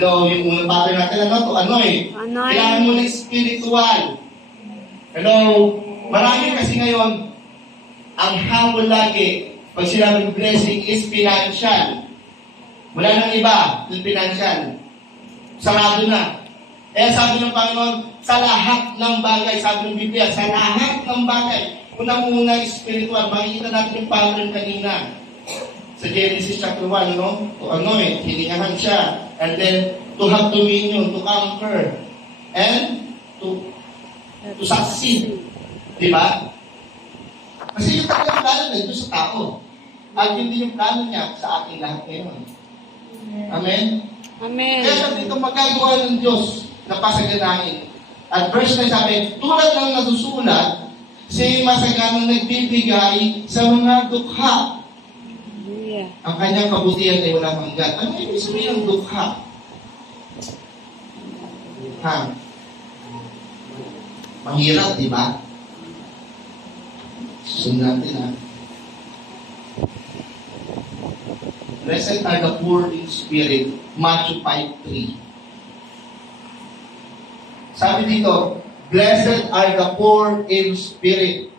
Hello, yung unang pattern natin, kailangan mo ng spiritual. Hello, marami kasi ngayon, ang humble lagi, pag sinabing blessing is financial. Wala nang iba, yung financial. Sarado na. Kaya sabi ng Panginoon, sa lahat ng bagay, sabi ng Biblia, sa lahat ng bagay, unang-una spiritual. Makikita natin yung pattern kanina. Sa Genesis chapter 1, hilingahan siya. And then, to have dominion, to conquer, and to succeed. Diba? Kasi yung talagang plano na ito sa tao. At hindi yung plano niya sa ating lahat ngayon. Amen? Amen. Kaya sabi dito, magagawa ng Diyos na pasaganahin. At verse 9 sabi, tulad ng nasusulat, siya masaganang nagbibigay sa mga dukha. Ang kanyang kabutihan ay walang hanggan. Ano yung ibig sabihin ng dukha? Mahirap, di ba? Sundan natin, Blessed are the poor in spirit. Matthew 5:3. Sabi dito, blessed are the poor in spirit,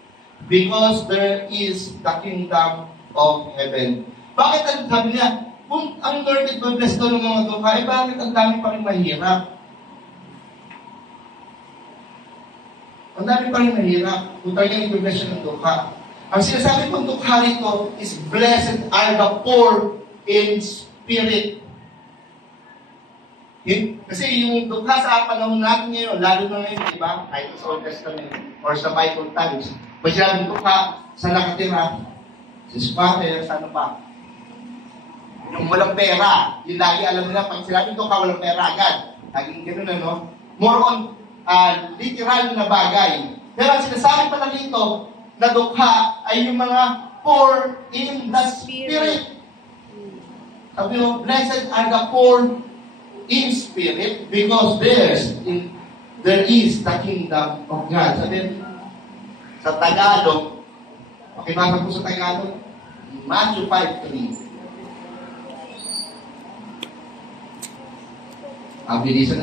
because there is the kingdom of heaven. Bakit ang sabi niya, kung ang Lord is blessed daw ng mga dukha, bakit ang dami pa rin mahirap? Ang dami pa rin mahirap kung talagang i-bless siya ng dukha. Ang sinasabi kong dukha rito is, blessed are the poor in spirit. Kasi yung dukha sa panahon natin ngayon, lalo na ngayon, di ba? Kahit sa Old Testament or sa Bible times, pag sinabing dukha, sa nakatira, sa squatter, sa ano pa? Yung walang pera, yung lagi alam nila, pag sinabing dukha, walang pera agad. Laging gano'n, More on literal na bagay. Pero ang sinasabi pala rito, na dukha ay yung mga poor in the spirit. Sabi mo, blessed are the poor in spirit, because there is the kingdom of God. Sabi, sa Tagalog, pakibasa po sa Tagalog, Matthew 5:3. Bilisan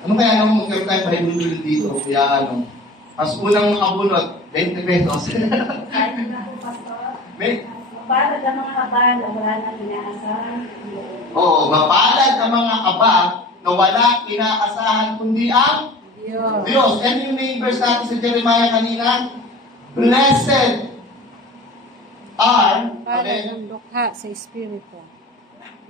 ano kaya magkaroon tayo Bible dito? Kaya mas unang abunot, 20 pesos. Mapalad ang mga aba na wala nang inaasahan. Oo, mapalad ang mga aba na wala inaasahan kundi ang Diyos. And yung main verse natin sa Jeremiah kanina, blessed are, ang dukha sa espiritu.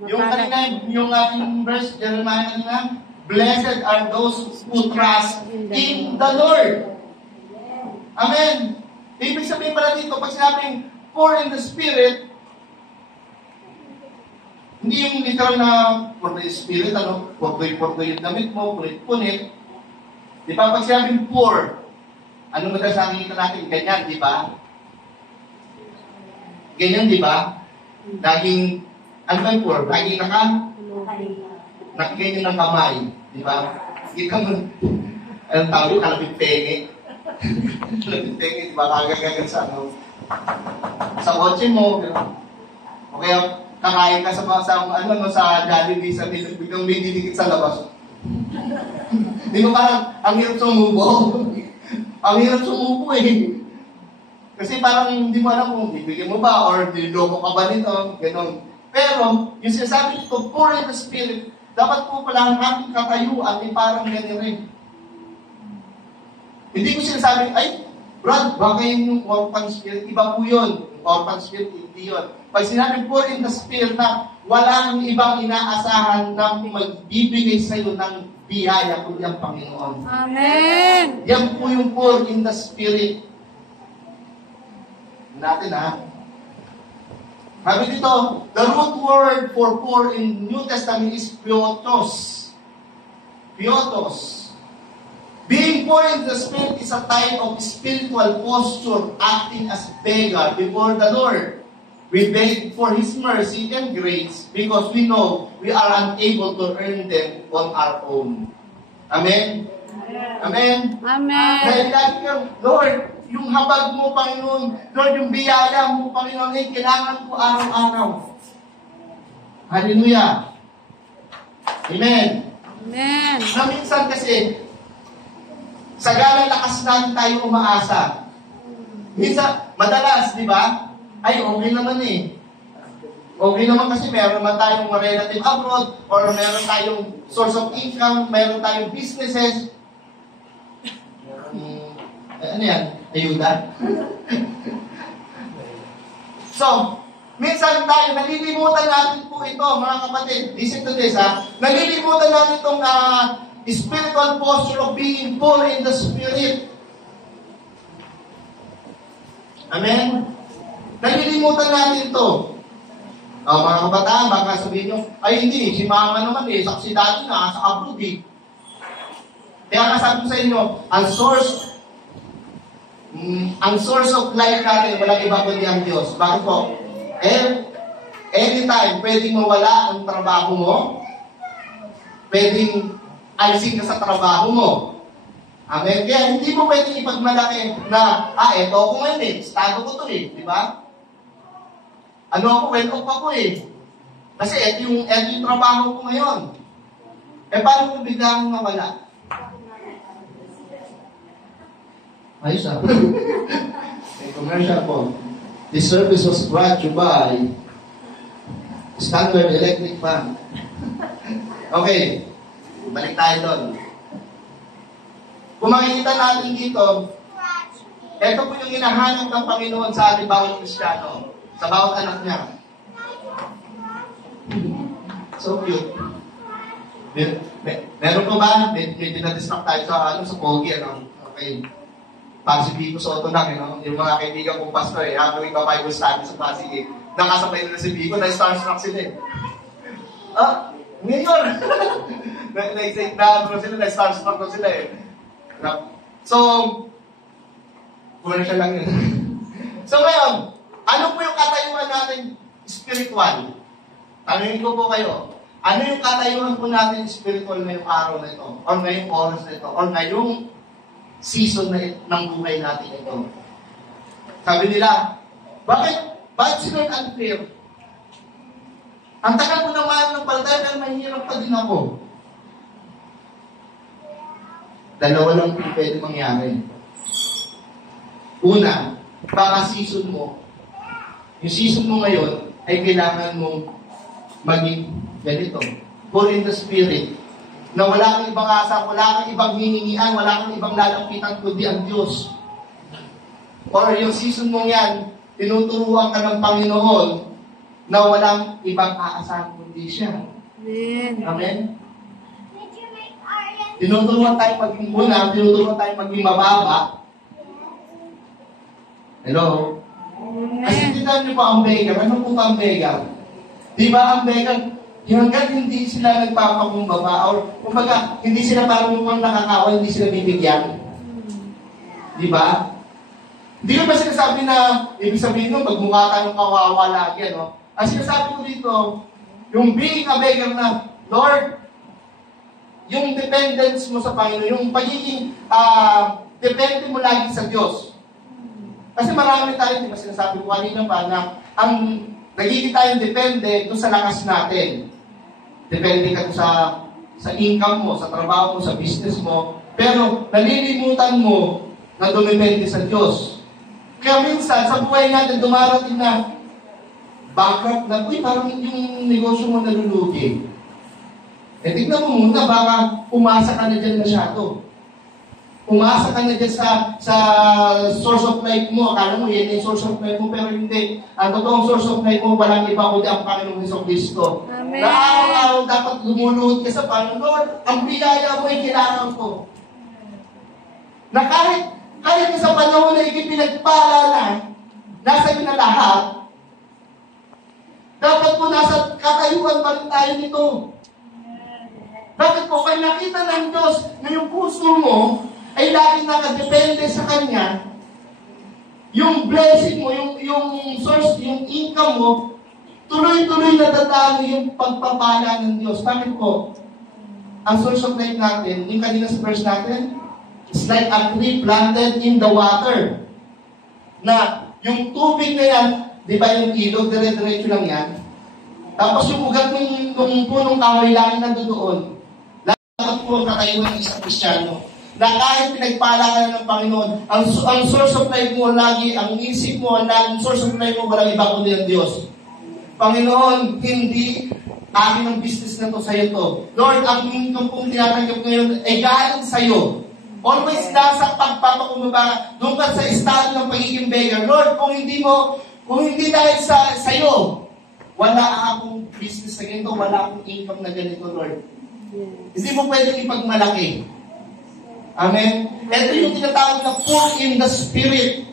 Yung kanina, yung ating verse, Jeremiah kanina, blessed are those who trust in the Lord. Amen. Ibig sabihin pala dito, pag sinabing poor in the spirit, hindi yung literal na poor in the spirit, portoy-portoy yung damit mo, punit-punit. Di ba? Pag sinabing poor, ano madalas nakikita natin? Ganyan, di ba? Ganyan, di ba? Dahil, ano ba yung poor? Dahil nakaganyan ng kamay. Di ba? Hindi ka mo, anong tawag yung kalapit penge? Kalapit penge, di ba? Kagagagan sa sa kotse mo. O kaya, kakain ka sa Jollibee, sa biglang may didikit sa labas. Di ba parang, ang hirap sumubo? Ang hirap sumubo Kasi parang hindi mo alam kung bibigyan mo ba or niloko ka ba nito, gano'n. Pero, yung sinasabi ko, poor in the spirit, dapat po pala ang ating katayuan ay parang ganyan rin. Hindi ko sinasabi, ay, Brad, baka yun yung orphan spirit, iba po yun. Yung orphan spirit, hindi yun. Pag sinabi poor in the spirit na walang ibang inaasahan na magbibigay sa iyo ng biyaya kundi ang Panginoon. Amen! Yan po yung poor in the spirit. Natin Sabi dito, the root word for poor in New Testament is piotos. Piotos. Being poor in the spirit is a type of spiritual posture acting as beggar before the Lord. We beg for His mercy and grace because we know we are unable to earn them on our own. Amen? Amen? Amen. Dahil lagi kang, Lord, yung habag mo, Panginoon, Lord, yung biyaya mo, Panginoon, ay kailangan ko araw-araw. Hallelujah. Amen. Amen. Na minsan kasi, sa ganang lakas natin tayo umaasa. Minsan, madalas, di ba? Ay, okay naman eh. Okay naman kasi meron man tayong relative abroad or meron tayong source of income, meron tayong businesses. Ano yan? Ayuda? So, minsan tayo, nalilimutan natin po ito, mga kapatid. Listen to this, ha? Nalilimutan natin itong spiritual posture of being full in the Spirit. Amen? Nalilimutan natin ito. Mga kabataan, baka sabihin nyo, ay hindi, si mama naman saksi dati na, sa abroad Kaya nasabi ko sa inyo, ang source of life natin, walang iba kundi ang Diyos. Bakit po? Anytime, pwedeng mawala ang trabaho mo, pwedeng alisin ka sa trabaho mo. Amen? Kaya hindi mo pwedeng ipagmalaki na, eto ako ngayon estado ko to di ba? Ano ako, well off ako Kasi eto yung trabaho ko ngayon. Paano kung biglang mawala? Ayos May commercial po. This service was brought to you by Standard Electric Fan. Okay. Balik tayo doon. Kung makikita natin dito, ito po yung hinahanap ng Panginoon sa ating bawat Kristiyano. Sa bawat anak niya. So cute. Meron po ba? May dinadistract tayo sa pogi, Okay. Pasig Bibo Soto lang, yung mga kaibigan kong pastor, habang iba-Bible study sa Pasig, nakasabay nila si Bibo, na-starstruck sila ngayon! Na-starstruck sila So, commercial lang yun. So ngayon, ano po yung katayuan natin spiritual? Tanungin ko po kayo, ano yung katayuan po natin spiritual ngayong araw na ito? Or ngayong oras na ito? Or ngayong season ng buhay natin ito? Sabi nila, bakit sila unfair? Ang tagal ko naman ng palataya, pero mahirap pa din ako. Dalawa lang po pwede mangyari. Una, baka season mo, yung season mo ngayon, ay kailangan mong maging ganito. Full in the Spirit. Na wala kang ibang asa, wala kang ibang hiningian, wala kang ibang lalapitan kundi ang Diyos. Or yung season mong yan, tinuturuan ka ng Panginoon na walang ibang aasahan kundi siya. Amen. Amen? Tinuturuan tayo maging muna, tinuturuan tayo maging mababa. Hello? Kasi tignan niyo po ang beggar. Ano po ang beggar? Di ba ang beggar, hanggang hindi sila nagpapakumbaba or kumbaga, hindi sila parang mukhang nakakawa, hindi sila bibigyan. Di ba? Hindi ko ba sinasabi na, ibig sabihin nung magmukha tayong kawawa lagi, Ang sinasabi ko dito, yung being a beggar na, Lord, yung dependence mo sa Panginoon, yung pagiging depende mo lagi sa Diyos. Kasi marami tayo, di ba sinasabi ko kanina pa, na ang nagiging tayong depende doon sa lakas natin. Depende ka sa income mo, sa trabaho mo, sa business mo. Pero nalilimutan mo na dumepende sa Diyos. Kaya minsan, sa buhay natin, dumarating na bankrupt na, parang yung negosyo mo nalulugi. Tignan mo muna, baka umasa ka na dyan masyado. Umasa ka na dyan sa source of life mo. Akala mo, yan yung source of life mo, pero hindi. Ang totoong source of life mo, walang iba kundi ang Panginoong Jesucristo. Amen. Na araw-araw dapat lumuluhod ka sa Panginoon. Lord, ang biyaya mo ay kailangan ko. Na kahit sa panahon na ikipinagpala na, nasa iyo na lahat, dapat po nasa katayuan pa rin tayo nito. Bakit po? Kaya nakita ng Diyos na yung puso mo ay laging nakadepende sa Kanya, yung blessing mo, yung source, yung income mo, tuloy-tuloy na dadalo yung pagpapala ng Diyos. Bakit po? Ang source of life natin, yung kanina sa verse natin, it's like a tree planted in the water. Na yung tubig na yan, di ba yung ilog, dire-diretso lang yan? Tapos yung ugat ng punong kahoy lagi nandoon. Lahat po kakayuan ng isang Kristiyano. Na kahit pinagpala ka na ng Panginoon, ang source of life mo lagi, ang isip mo, ang source of life mo, walang iba kundi ang Diyos. Panginoon, hindi akin ang business na to sa'yo to. Lord, ang income kong tinatanggap ngayon ay galing sa'yo. Always nasa pagpapakumbaba, doon ka sa estado ng pagiging beggar. Lord, kung hindi dahil sa'yo, wala akong business na ganito, wala akong income na ganito, Lord. Hindi mo pwedeng ipagmalaki. Amen? Ito yung tinatawag na poor in the Spirit.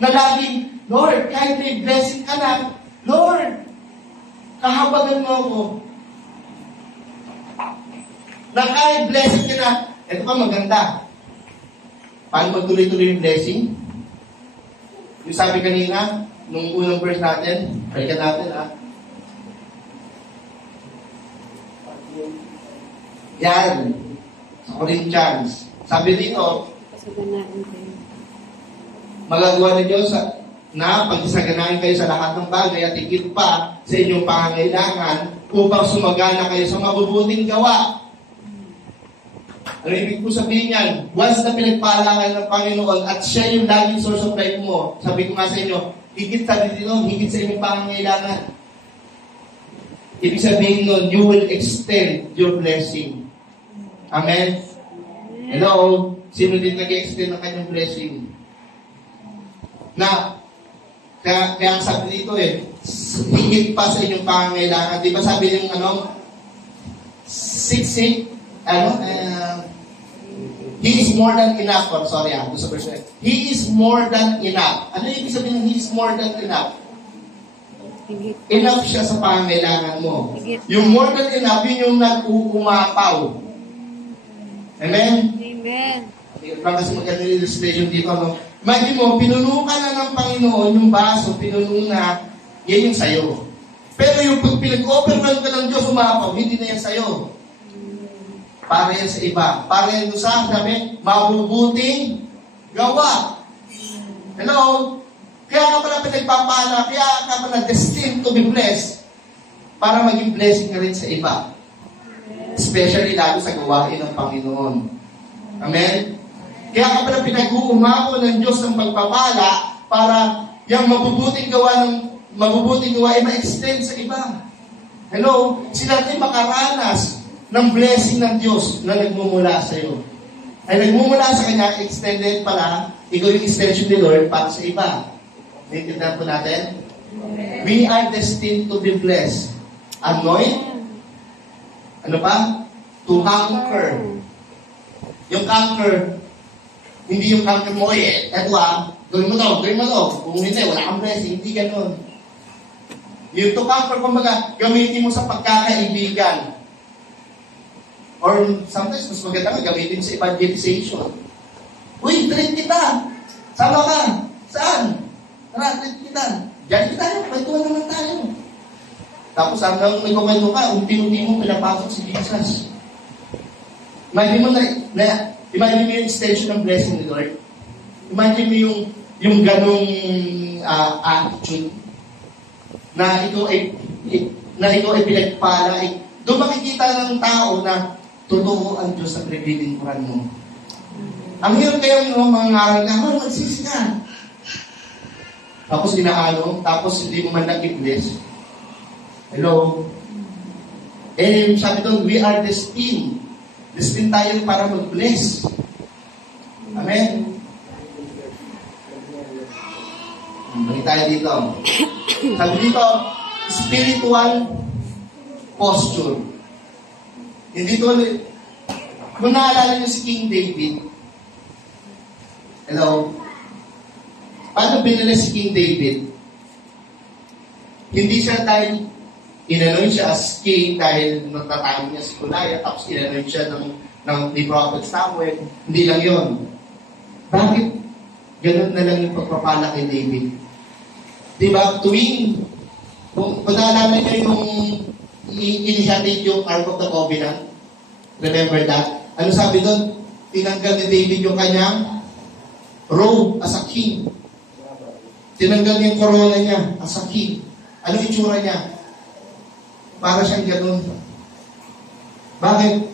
Na laging, Lord, kahit may blessing ka na, Lord, kahabagan mo ako. Na kahit blessing ka na, ito pa maganda. Paano magtuloy-tuloy yung blessing? Yung sabi kanina, nung unang verse natin, balikan natin Yan. Sa Corinthians. Sabi dito, magagawa ng Diyos na pagsasaganahin kayo sa lahat ng bagay at higit pa sa inyong pangangailangan upang sumagana kayo sa mabubuting gawa. Ano ibig ko sabihin yan? Once na pinagpala kayo ng Panginoon at siya yung laging source of life mo, sabi ko nga sa inyo, higit sa dito, higit sa inyong pangangailangan. Ibig sabihin nun, you will extend your blessing. Amen? Hello? Sino din nag-extend ng kanyang blessing? Na, kaya ang sabi dito higit pa sa inyong pangangailangan. Di ba sabi yung He is more than enough. Oh, sorry, sa verse 9. He is more than enough. Ano yung ibig sabihin ng He is more than enough? Enough siya sa pangangailangan mo. Yung more than enough, yun yung nag-uumapaw. Amen? Amen. Baka kasi maganda yung illustration dito, no? Imagine mo, pinuno ka na ng Panginoon, yung baso, pinuno na, yan yung sayo. Pero yung pag pinag-overwhelm ka ng Diyos, umapaw, hindi na yan sayo. Para yan sa iba. Para yan sa sabi, mabubuting gawa. Hello? Kaya ka pala pinagpapala, kaya ka pala destined to be blessed para maging blessing ka rin sa iba. Especially lalo sa gawain ng Panginoon. Amen? Kaya ka pala pinag-uumako ng Diyos ng pagpapala para yung mabubuting gawa ay ma-extend sa iba. Hello? Sila rin makaranas ng blessing ng Diyos na nagmumula sa iyo. Ay nagmumula sa Kanya, extended pala, ikaw yung extension ni Lord para sa iba. Naintindihan po natin? We are destined to be blessed. Anoint? Ano pa? To conquer. Yung conquer, hindi yung conquer mo, eto gawin mo to. Kung hindi, wala kang blessing. Hindi ganun. Yung to conquer, kumbaga, gamitin mo sa pagkakaibigan. Or sometimes, mas maganda nga gamitin sa evangelization. Uy, treat kita! Sama ka! Saan? Tara, treat kita! Diyan kita, kwentuhan naman tayo. Tapos hanggang may kumento ka, unti-unti mo pinapasok si Jesus. Imagine mo imagine mo yung extension ng blessing ni Lord. Imagine mo yung ganong attitude na ito ay pinagpala. Doon makikita ng tao na totoo ang Diyos sa pinilingkuran mo. Ang hirap kayo yung mga ngaral ka, magsisi ka. Tapos tapos hindi mo man nag-bless. Hello? Sabi doon, we are destined. Destined tayo para mag-bless. Amen? Balik tayo dito. Sabi dito, spiritual posture. Hindi to, kung naalala niyo si King David, hello? Paano binili si King David? Hindi siya dahil inanoy siya as king dahil natatawag niya si Goliath, tapos inanoy siya ni Prophet Samuel. Hindi lang yun. Bakit ganun na lang yung pagpapala kay David? Diba, kung naalala niyo yung initiative yung Ark of the Covenant, remember that? Ano sabi doon? Tinanggal ni David yung kanyang robe as a king. Tinanggal niya yung corona niya as a king. Ano itsura niya? Para siyang ganun. Bakit?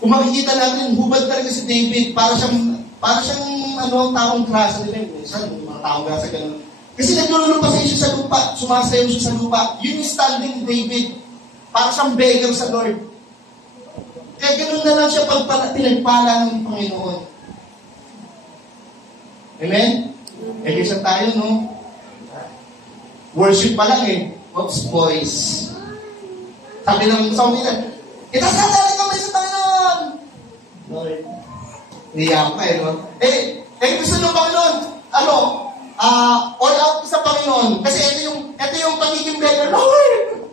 Kung makikita natin, hubad talaga si David, para siyang taong grasa nila. Minsan, mga taong grasa ganun. Kasi naglulupasay siya sa lupa, sumasayaw siya sa lupa. Yun yung standing David. Para siyang beggar sa Lord. Kaya ganun na lang siya pinagpala ng Panginoon. Amen? Isa tayo, no? Worship pa lang eh. Oops, boys. Sabi ng song nila, itasasali kami sa Panginoon! Lord. Niyak pa eh, no? Gusto ng Panginoon, all out sa Panginoon. Kasi ito yung pagiging beggar. Lord!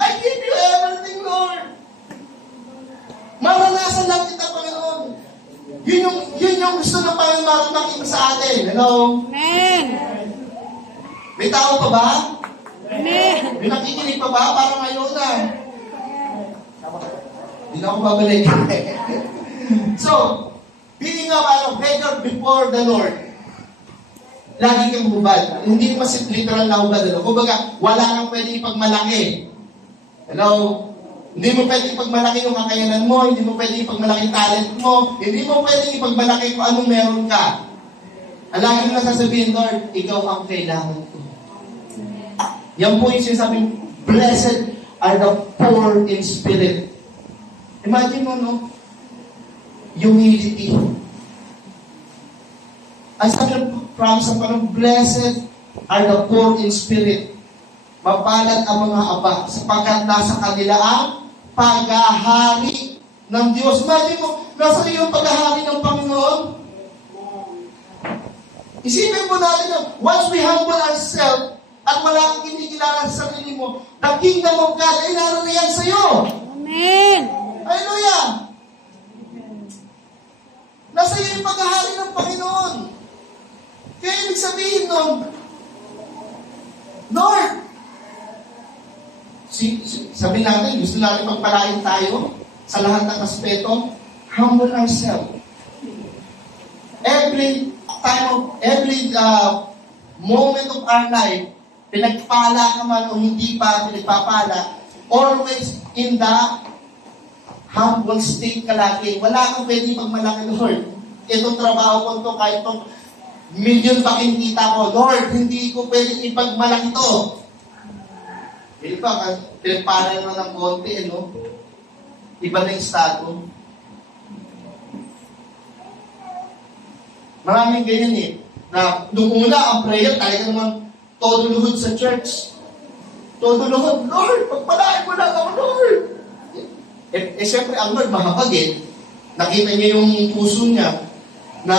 I give you everything, Lord! Maranasan lang kita, Panginoon. Yun yung gusto ng Panginoon makita sa atin. Hello? Amen. May tao pa ba? Amen. May nakikinig pa ba? Parang ngayon na. Hindi na ako babalik. So, being a beggar before the Lord, lagi kang hubad. Hindi mas literal na hubad. Kumbaga, wala kang pwede ipagmalaki. Hello? Hindi mo pwede ipagmalaki yung kakayanan mo, hindi mo pwede ipagmalaki yung talent mo, hindi mo pwede ipagmalaki kung anong meron ka. Ang lagi mo nasasabihin, Lord, ikaw ang kailangan ko. Yan po yung sinasabing, blessed are the poor in spirit. Imagine mo, no? Humility. Ang sabi ng promise ng Panginoon, blessed are the poor in spirit. Mapalad ang mga aba, sapagkat nasa kanila ang paghahari ng Diyos. Imagine mo, nasa iyo ang paghahari ng Panginoon. Isipin mo natin na, once we humble ourselves, at wala kang kinikilala sa sarili mo, the kingdom of God ay naroon yan sa iyo. Amen. Hallelujah! Nasa iyo yung paghahari ng Panginoon. Kaya ibig sabihin nun, Lord, sabi natin, gusto natin pagpalain tayo sa lahat ng aspeto, humble ourselves. Every moment of our life, pinagpala ka man o hindi pa pinagpapala, always in the humble state ka lagi. Wala kang pwede pagmalaki, Lord. Itong trabaho ko to, kahit itong million pa kinikita ko, Lord, hindi ko pwede ipagmalaki to. Hindi pa, pinagpala naman ng konti, no? Iba na yung estado. Maraming ganyan eh. Na nung una, ang prayer, talaga naman todo luhod sa church. Todo luhod, Lord, pagpalain mo lang ako, Lord. Siyempre, ang Lord mahapag eh. Nakita niya yung puso niya na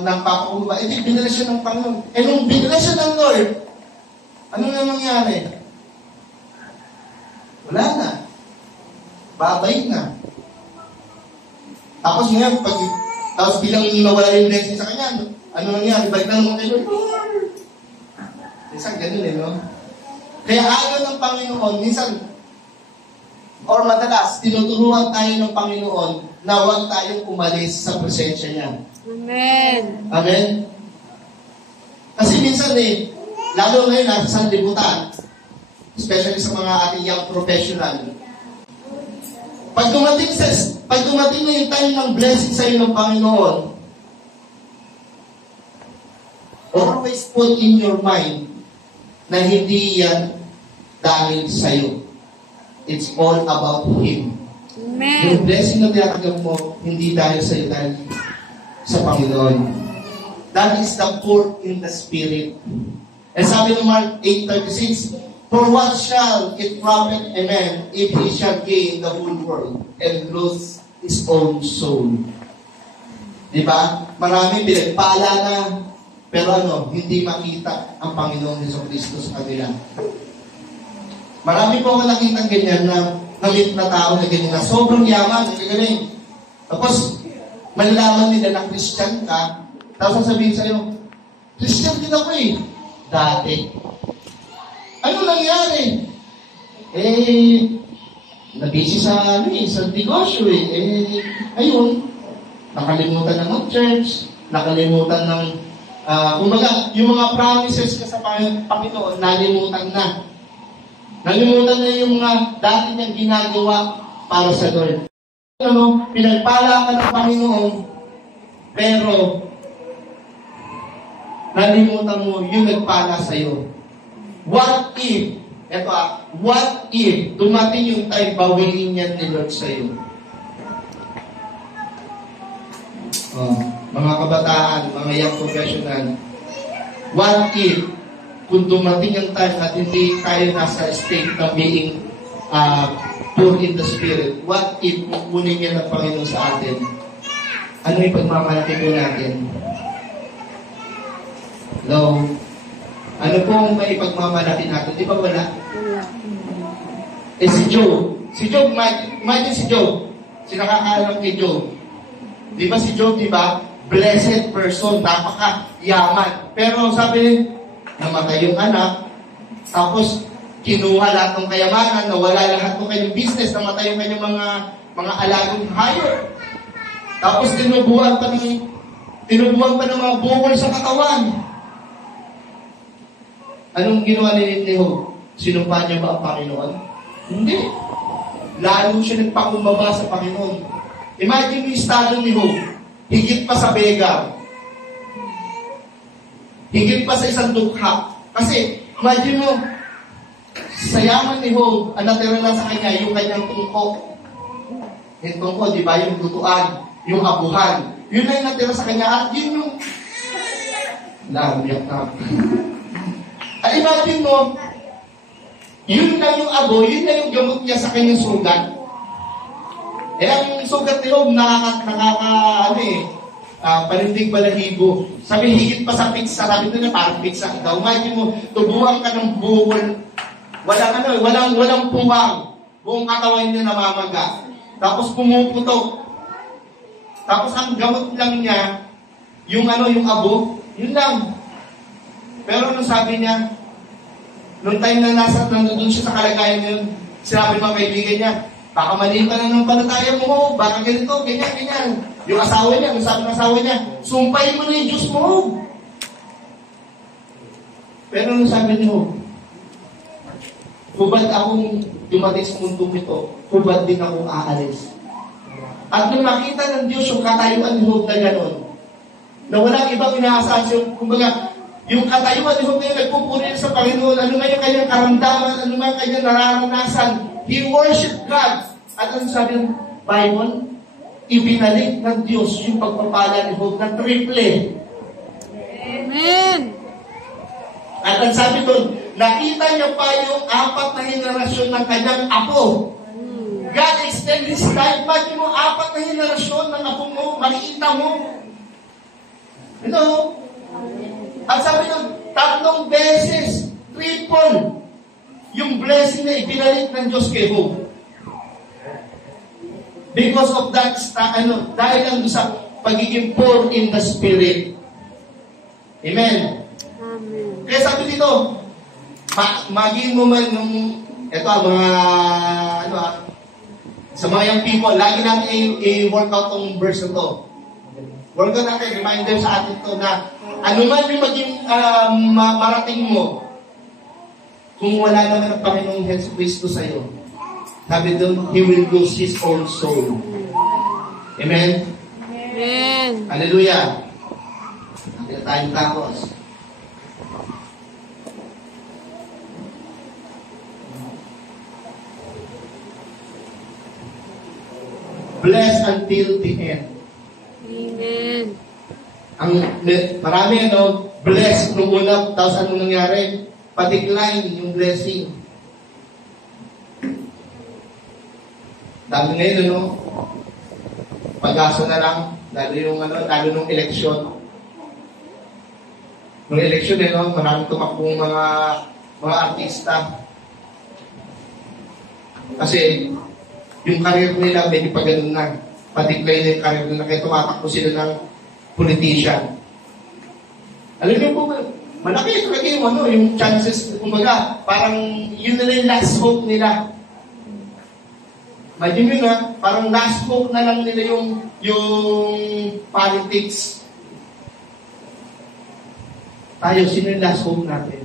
nagpapakumbaba. Binila siya ng Panginoon. Nung binila siya ng Lord, ano na nangyari? Wala na. Babay na. Tapos ngayon, tapos bilang nawala yung blessing sa kanya, ano nangyari? Balik na naman kay Lord. Minsan ganun eh, no? Kaya ayaw ng Panginoon, minsan, or madalas, tinuturuan tayo ng Panginoon na huwag tayong umalis sa presensya niya. Amen. Amen? Kasi minsan eh, lalo ngayon nasa sanlibutan, especially sa mga ating young professional, pag dumating na yung time ng blessing sa iyo ng Panginoon, always put in your mind na hindi yan dahil sa'yo. It's all about Him. Amen. Yung blessing na tinatanggap mo, hindi dahil sa'yo, dahil sa Panginoon. That is the poor in the spirit. And sabi ng Mark 8:36, for what shall it profit a man if he shall gain the whole world and lose his own soul? Diba? Maraming pinagpala na, pero hindi makita ang Panginoong Jesucristo sa kanila. Marami po ako nakita ganyan na namit na tao na ganyan na sobrang yaman, ganyan. Tapos, malalaman nila na Christian ka, tapos sasabihin sa'yo, Christian din ako eh. Dati. Ano nangyari? Nabisi sa negosyo eh. Ayun, nakalimutan ng church, nakalimutan ng kumbaga, yung mga promises ka sa Panginoon, nalimutan na. Nalimutan na yung mga dati niyang ginagawa para sa Lord. Pinagpala ka ng Panginoon, pero nalimutan mo yung nagpala sa'yo. What if, what if dumating yung time bawiin yan ni Lord sa'yo? Mga kabataan, mga young professional, what if kung dumating ang time at hindi tayo nasa state ng being poor in the Spirit, what if kukunin niya ng Panginoon sa atin? Ano yung pagmamalaki po natin? Hello? Ano po ang may pagmamalaki natin? Di ba wala? Si Job. Imagine si Job. Sinakakaalam kay Job. Di ba si Job, di ba? Blessed person, napaka-yaman. Pero sabi, namatay yung anak, tapos kinuha lahat ng kayamanan, nawala lahat ng kanyang business, namatay yung kanyang mga alagang hayop. Tapos tinubuan pa ng mga bukol sa katawan. Anong ginawa ni Job? Sinumpa niya ba ang Panginoon? Hindi. Lalo siya nagpakumbaba sa Panginoon. Imagine yung estado ni Job. Higit pa sa beggar. Higit pa sa isang dukha. Kasi, imagine mo, sa yaman ni Job, ang natira lang sa kanya, yung kanyang tungkok. Yung tungkok, di ba? Yung lutuan, yung abuhan. Yun lang yung natira sa kanya. At yun yung... Umiyak na. At imagine mo, yun lang yung abo, yun lang yung gamot niya sa kanyang sugat. Ang sugat ni Job, panindig balahibo. Sabi, higit pa sa pizza. Sabi nila, parang pizza ikaw. Imagine mo, tubuhan ka ng bukol. Walang puwang. Buong katawan niya namamaga. Tapos pumuputok. Tapos ang gamot lang niya, yung abo, yun lang. Pero nung sabi niya, nung time na nandun siya sa kalagayan yun, sinabi mga kaibigan niya, baka mali pa na ng palataya mo, baka ganito, ganyan. Yung asawa niya, yung sabi ng asawa niya, sumpayin mo na yung Diyos mo. Pero nung sabi niyo, hubad akong dumating sa mundong ito, hubad din akong aalis. At nung makita ng Diyos yung katayuan ni Job na gano'n, na walang ibang inaasahan siya, kumbaga, yung katayuan ni Job na yun, nagpupuri sa Panginoon, ano man yung kanyang karamdaman, ano man yung kanyang nararanasan, he worshiped God. At ano sabi ng Bible? Ibinalik ng Diyos yung pagpapala ni Job na triple. Amen. At ang sabi doon, nakita niya pa yung 4 na henerasyon ng kanyang apo. God extend His life. Bakit mo 4 na henerasyon ng apo mo, makikita mo? Hello? At sabi doon, 3 beses, triple, yung blessing na ibinalik ng Diyos kay Job. Because of that, dahil lang sa pagiging poor in the Spirit. Amen. Amen. Kaya sabi dito, maging mo man nung, sa mga young people, lagi natin i-workout tong verse na to. Workout natin, reminder sa atin to na ano man yung maging marating mo, kung wala naman ang Panginoong Jesus Cristo sa'yo, sabi doon, He will lose His own soul. Amen? Amen. Hallelujah. Nakita tayong tapos. Bless until the end. Amen. Marami bless nung una, tapos anong nangyari? Pa-decline yung blessing. Dami ngayon, pag-aso na lang, lalo nung eleksyon. Nung eleksyon, maraming tumakbong mga artista. Kasi, yung karir nila, medyo pa ganun na. Pa-decline na yung karir nila, kaya tumatakbo sila ng politician. Alam niyo po, malaki talaga yung chances, kumbaga, parang yun na yung last hope nila. Imagine yun parang last hope na lang nila yung politics. Tayo, sino yung last hope natin?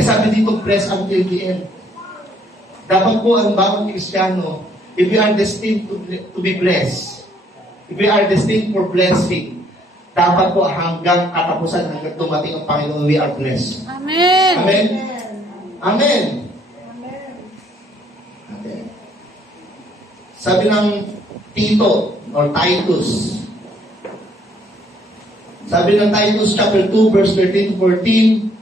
Sabi dito, blessed until the end. Dapat po ang bawat Kristiyano, if we are destined to be blessed, if we are destined for blessing, dapat po hanggang katapusan, hanggang dumating ang Panginoon, we are blessed. Amen. Amen? Amen. Amen. Sabi ng Tito, or Titus, sabi ng Titus chapter 2, verse 13 to 14,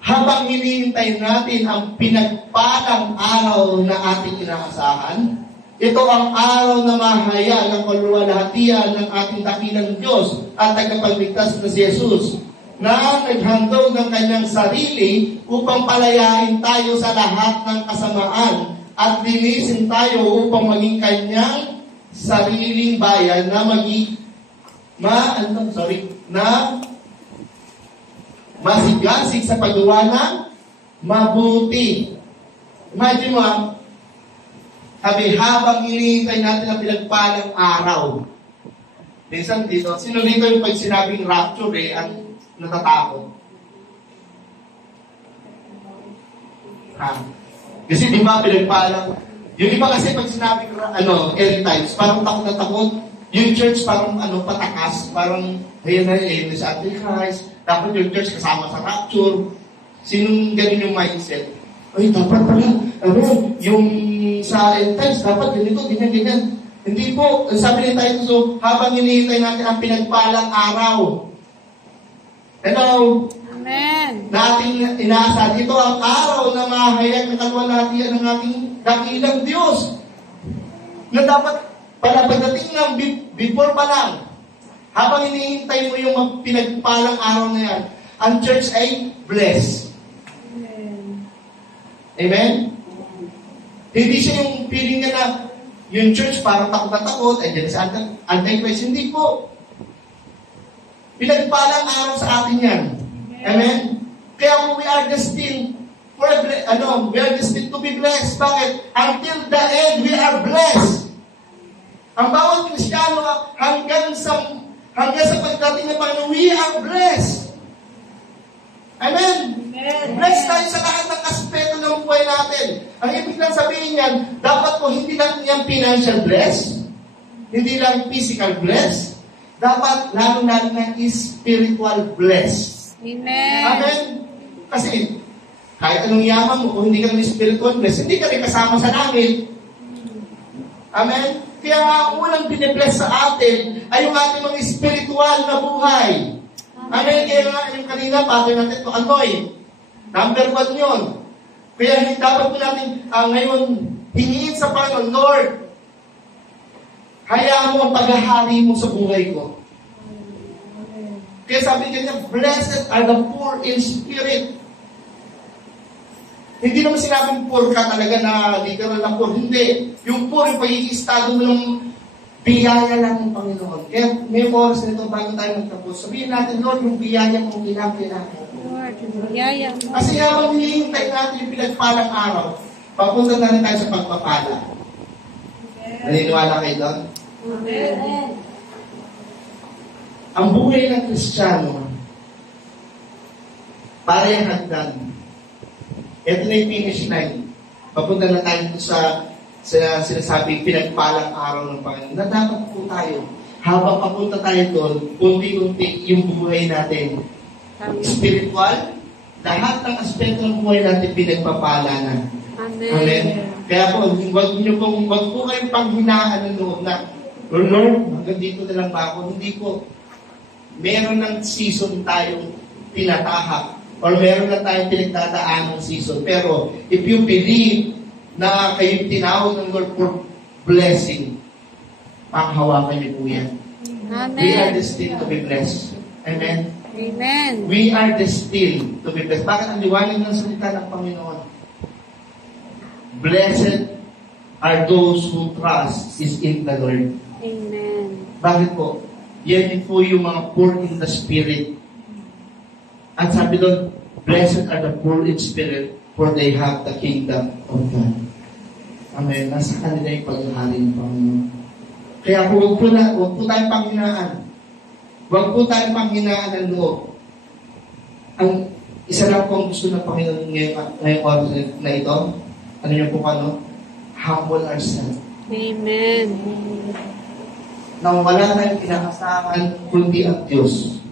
habang hinihintay natin ang pinagpalang araw na ating inaasahan, ito ang araw na mahaya ng kaluwalhatian ng ating dakilang Diyos at tagapagligtas na si Jesus, na naghandog ng kanyang sarili upang palayain tayo sa lahat ng kasamaan at linisin tayo upang maging kanyang sariling bayan na masigasig sa paggawa ng mabuti. Imagine mo, sabi, habang hinihintay natin ang pinagpalang araw. Minsan dito, sino dito yung pag sinabing rapture ang natatakot? Kasi di ba pinagpalang, yung iba kasi pag sinabing end times, parang takot na takot. Yung church parang patakas, parang ayun sa Antichrist. Dapat yung church kasama sa rapture. Sinong ganun yung mindset? Ay, dapat pala, yung sa end times, dapat ganito, ganyan. Hindi po, sabi ni tayo, so, habang hinihintay natin ang pinagpalang araw. Hello? Amen. Na ating inaasahan, ito ang araw na mahayag ng kaluwalhatian ng ating dakilang Diyos. Na dapat, para pagdating ng before pa lang, habang hinihintay mo yung pinagpalang araw na yan, ang church ay blessed. Amen. Amen? Hindi siya yung feeling niya na yung church parang takot na takot, dyan sa Antichrist. Hindi po. Pinagpalang araw sa atin yan. Amen? Kaya we are destined we are destined to be blessed. Bakit? Until the end, we are blessed. Ang bawat Kristiyano hanggang sa pagdating ng Panginoon, we are blessed. Amen? Amen. Blessed tayo sa lahat ng aspeto ng buhay natin. Ang ibig lang sabihin yan, dapat po hindi lang yan financial blessed, hindi lang physical blessed, dapat lalo-lalo na spiritual blessed. Amen. Amen? Kasi, kahit anong yaman mo, kung hindi ka ng spiritual blessed, hindi ka rin kasama sa langit. Amen? Kaya ang unang binibless sa atin ay yung ating mga spiritual na buhay. Amen? Kaya nga yung kanina, pattern natin ito, Number 1 yun. Kaya dapat po natin ngayon hingin sa Panginoon, Lord, hayaan mo ang paghahari mo sa buhay ko. Kaya sabi niya, blessed are the poor in spirit. Hindi naman sinabing poor ka talaga na literal na poor. Hindi. Yung poor, yung pagiging estado mo ng biyaya lang ng Panginoon. Kaya may oras nito bago tayo magtapos. Sabihin natin, Lord, yung biyaya mong kailangan. Lord, biyaya mo. Kasi habang hinihintay natin yung pinagpalang araw, papunta na rin tayo sa pagpapala. Naniniwala kayo doon? Amen. Ang buhay ng Kristiyano, para yung hagdan. Ito na yung finish line. Papunta na tayo sa sinasabi, pinagpalang araw ng Panginoon. Na dapat po tayo, habang papunta tayo doon, unti-unti yung buhay natin. Spiritual, lahat ng aspeto ng buhay natin pinagpapala na. Amen. Amen. Kaya po, wag po kayong panghinaan ng loob na, Lord, hanggang dito na lang ba ako? Hindi po. Meron ng season tayong tinatahak or meron na tayong pinagdadaan ng season. Pero, if you believe na kayo tinawag ng Lord for blessing, panghawakan niyo po yan. Amen. We are destined to be blessed. Amen? Amen. We are destined to be blessed. Bakit ang liwanag ng salita ng Panginoon? Blessed are those who trust is in the Lord. Amen. Bakit po? Yan po yung mga poor in the spirit. At sabi doon, blessed are the poor in spirit, for they have the kingdom of God. Amen. Nasa kanila yung paghahari ng Panginoon. Kaya huwag po tayong panghinaan. Huwag po tayong panghinaan ng loob. Ang Isa lang po ang gusto ng Panginoon ngayong oras na ito. Ano niyo po ano? Humble ourselves. Amen. Nang wala tayong kinakasahan kundi ang Diyos.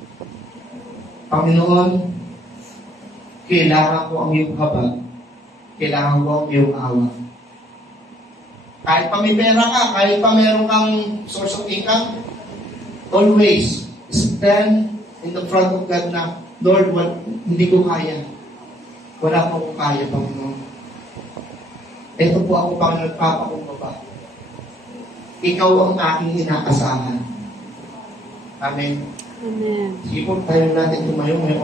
Panginoon, kailangan ko ang iyong habag. Kailangan ko ang iyong awa. Kahit pa may pera ka, kahit pa meron kang source of income, always stand in the front of God na, Lord, hindi ko kaya. Wala ko kaya, Panginoon. Ito po ako, Panginoon, papakumbaba. Ikaw ang aking inaasahan. Amen. Amen. Sige po, tayo natin tumayo ngayon.